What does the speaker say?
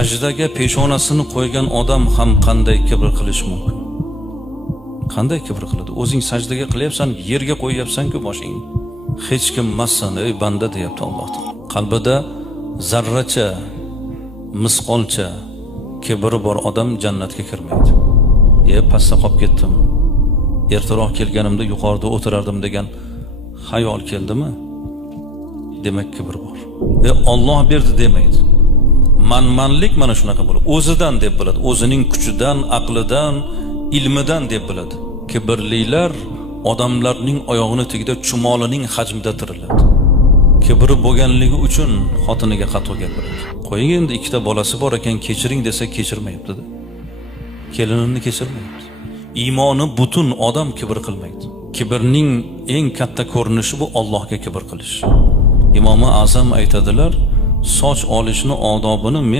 Sajdaga peshonasini qo'ygan odam ham qanday kibr qilish mumkin? Qanday kibr qiladi? O'zing sajdaga qilyapsan, yerga qo'yyapsan-ku boshingni. Hech kim emassan, ey banda deyapti Alloh taolo. Qalbida zarracha, misqolcha kibri bor odam jannatga kirmaydi. Pastda qolib ketdim. Ertaroq kelganimda yuqorida o'tirardim degan xayol keldimi? Demak kibr bor. Alloh berdi demaydi. Manmanlik mana shunaqa bo'ladi. O'zidan deb biladi. O'zining kuchidan, aqlidan, ilmidan deb biladi. Kibrlilar odamlarning oyog'ini tagida chumolining hajmida tiriladi. Kibri bo'lganligi uchun xotiniga qattiq gapiradi. Qo'ying endi ikkita bolasi bor ekan, kechiring desa kechirmayapti-da. Kelinini kechirmayapti. Iymoni butun odam kibr qilmaydi. Kibrning eng katta ko'rinishi bu Allohga kibr qilish. Imom Azam aytadilar, soch olishni odobini men